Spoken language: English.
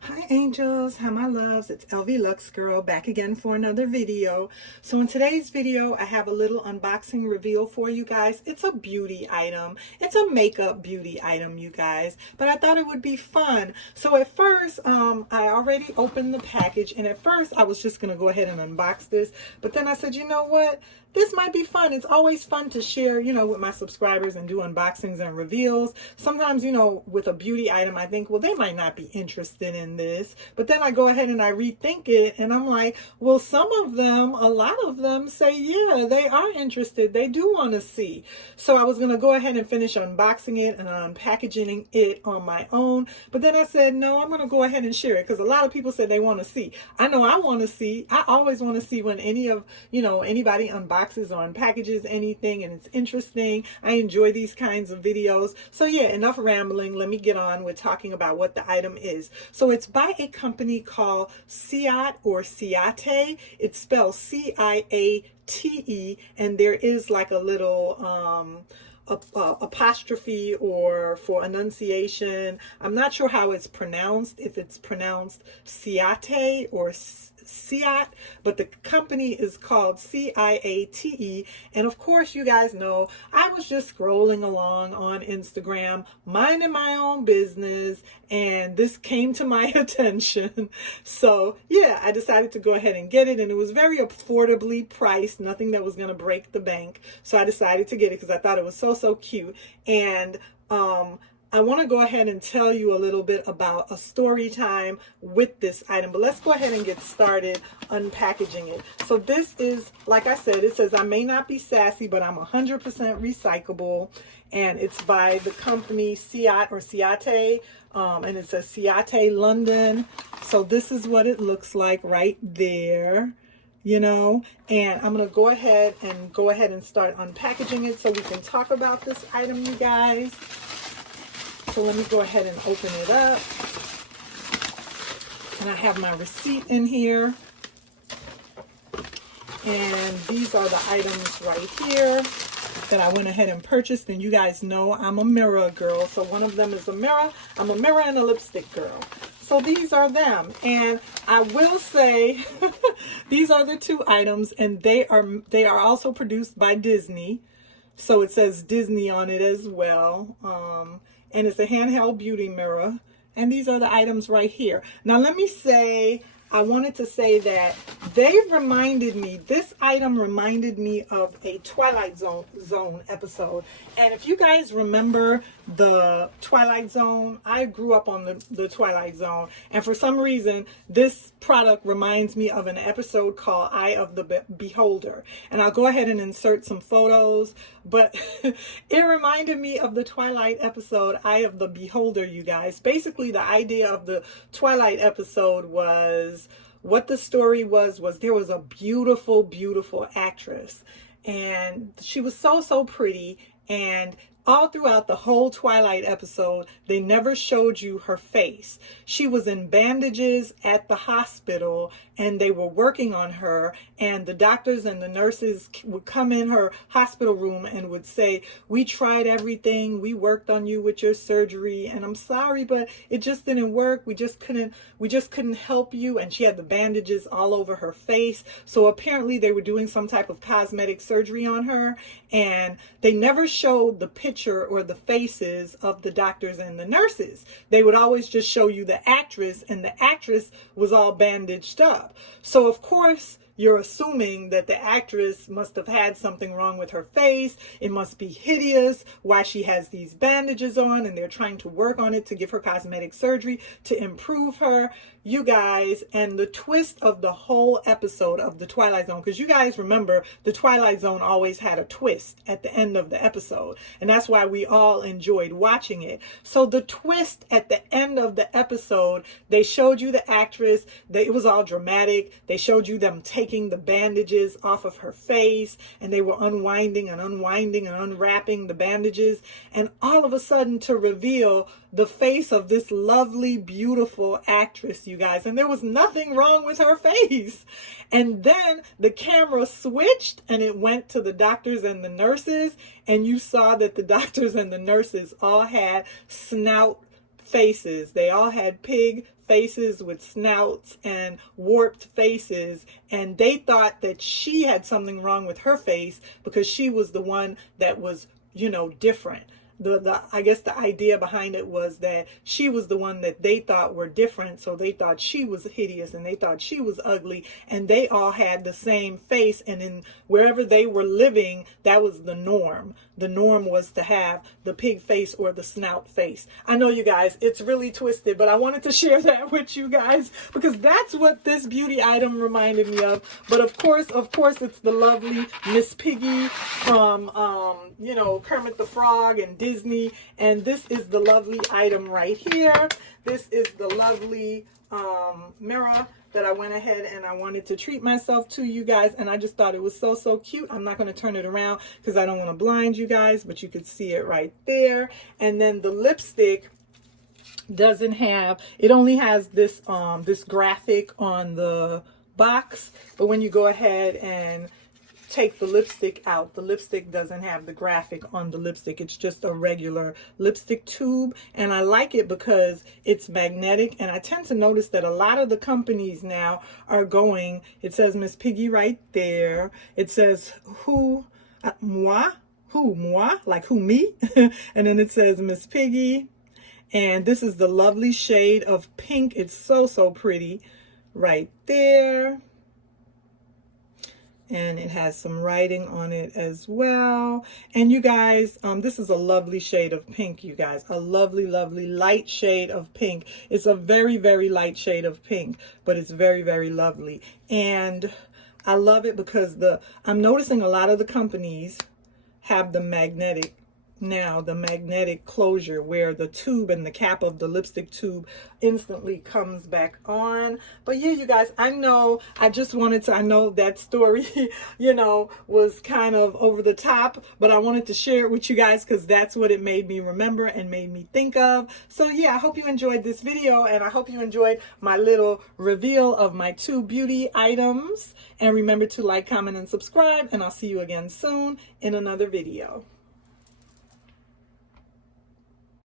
Hi angels, hi my loves, it's lvluxegirl back again for another video. So in today's video I have a little unboxing reveal for you guys. It's a beauty item. It's a makeup beauty item, you guys, but I thought it would be fun. So at first I already opened the package, and at first I was just gonna go ahead and unbox this, but then I said, you know what, this might be fun. It's always fun to share, with my subscribers and do unboxings and reveals. Sometimes, with a beauty item, I think, well, they might not be interested in this. But then I go ahead and I rethink it, and I'm like, well, some of them, a lot of them say, yeah, they are interested. They do want to see. So I was going to go ahead and finish unboxing it and unpackaging it on my own. But then I said, no, I'm going to go ahead and share it because a lot of people said they want to see. I know I want to see. I always want to see when anybody unboxes or unpackages anything and it's interesting. I enjoy these kinds of videos. So yeah, enough rambling. Let me get on with talking about what the item is. So it's by a company called CIATE or CIATE. It's spelled C-I-A-T-E, and there is like a little apostrophe or for enunciation. I'm not sure how it's pronounced, if it's pronounced CIATE or CIATE, but the company is called CIATE. And of course, you guys know I was just scrolling along on Instagram, minding my own business, and this came to my attention. So yeah, I decided to go ahead and get it, and it was very affordably priced, nothing that was going to break the bank. So I decided to get it because I thought it was so cute. And I want to go ahead and tell you a little bit about a story time with this item, but let's go ahead and get started unpackaging it. So this is, like I said, it says I may not be sassy, but I'm 100% recyclable, and it's by the company CIATE or CIATE, and it says CIATE London. So this is what it looks like right there. And I'm going to go ahead and start unpackaging it so we can talk about this item, you guys. So let me go ahead and open it up. And I have my receipt in here. And these are the items right here that I went ahead and purchased. And you guys know I'm a mirror girl. So one of them is a mirror. I'm a mirror and a lipstick girl. So these are them. And I will say these are the two items, and they are also produced by Disney. So it says Disney on it as well. And it's a handheld beauty mirror. And these are the items right here. Now let me say, I wanted to say that this item reminded me of a Twilight Zone episode. And if you guys remember the Twilight Zone, I grew up on the Twilight Zone. And for some reason, this product reminds me of an episode called Eye of the Beholder. And I'll go ahead and insert some photos. But it reminded me of the Twilight episode, Eye of the Beholder, you guys. Basically, the idea of the Twilight episode was, what the story was there was a beautiful actress, and she was so pretty, and all throughout the whole Twilight episode, they never showed you her face. She was in bandages at the hospital, and they were working on her, and the doctors and the nurses would come in her hospital room and would say, we tried everything, we worked on you with your surgery, and I'm sorry, but it just didn't work. We just couldn't help you. And she had the bandages all over her face. So apparently they were doing some type of cosmetic surgery on her, and they never showed the picture or the faces of the doctors and the nurses. They would always just show you the actress, and the actress was all bandaged up. So of course, you're assuming that the actress must have had something wrong with her face. It must be hideous why she has these bandages on, and they're trying to work on it to give her cosmetic surgery to improve her. You guys, and the twist of the whole episode of the Twilight Zone, because you guys remember the Twilight Zone always had a twist at the end of the episode, and that's why we all enjoyed watching it. So the twist at the end of the episode, they showed you the actress, it was all dramatic. They showed you them taking the bandages off of her face, and they were unwinding and unwrapping the bandages, and all of a sudden to reveal the face of this lovely, beautiful actress, you guys. And there was nothing wrong with her face. And then the camera switched and it went to the doctors and the nurses. And you saw that the doctors and the nurses all had snout faces. They all had pig faces with snouts and warped faces, and they thought that she had something wrong with her face because she was the one that was, you know, different. I guess the idea behind it was that she was the one that they thought were different, so they thought she was hideous and they thought she was ugly, and they all had the same face, and in wherever they were living, that was the norm. The norm was to have the pig face or the snout face. I know, you guys, it's really twisted, but I wanted to share that with you guys because that's what this beauty item reminded me of. But of course, it's the lovely Miss Piggy from, you know, Kermit the Frog and Disney. And this is the lovely item right here. This is the lovely mirror that I went ahead and I wanted to treat myself to, you guys, and I just thought it was so cute. I'm not going to turn it around because I don't want to blind you guys, but you could see it right there. And then the lipstick doesn't have, it only has this this graphic on the box, but when you go ahead and take the lipstick out, the lipstick doesn't have the graphic on the lipstick. It's just a regular lipstick tube, and I like it because it's magnetic. And I tend to notice that a lot of the companies now are going, it says Miss Piggy right there, it says moi, like who, me, and then it says Miss Piggy, and this is the lovely shade of pink. It's so pretty right there. And it has some writing on it as well. And you guys, this is a lovely shade of pink, you guys. A lovely light shade of pink. It's a very light shade of pink, but it's very lovely. And I love it because I'm noticing a lot of the companies have the magnetic closure where the tube and the cap of the lipstick tube instantly comes back on. But yeah, you guys, I know that story, you know, was kind of over the top, but I wanted to share it with you guys because that's what it made me remember and made me think of. So yeah, I hope you enjoyed this video, and I hope you enjoyed my little reveal of my 2 beauty items. And remember to like, comment, and subscribe, and I'll see you again soon in another video.